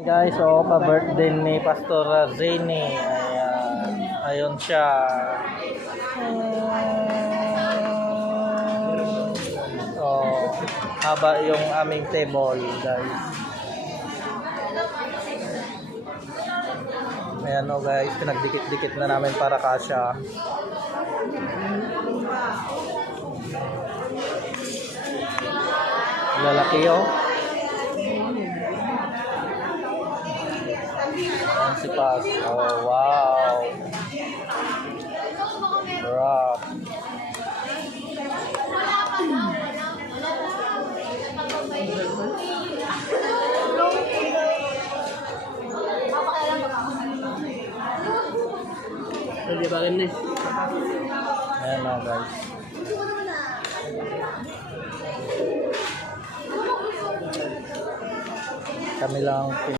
Guys, so pa-birthday ni Pastor Zany. Ayan. Ayun siya. Oh, haba yung aming table, guys. Ayan o guys, pinagdikit-dikit na namin para kasya. Lalaki o. Si Pas. Oh, wow. Rock. Hindi ba rin eh? Ayan na guys. Kami lang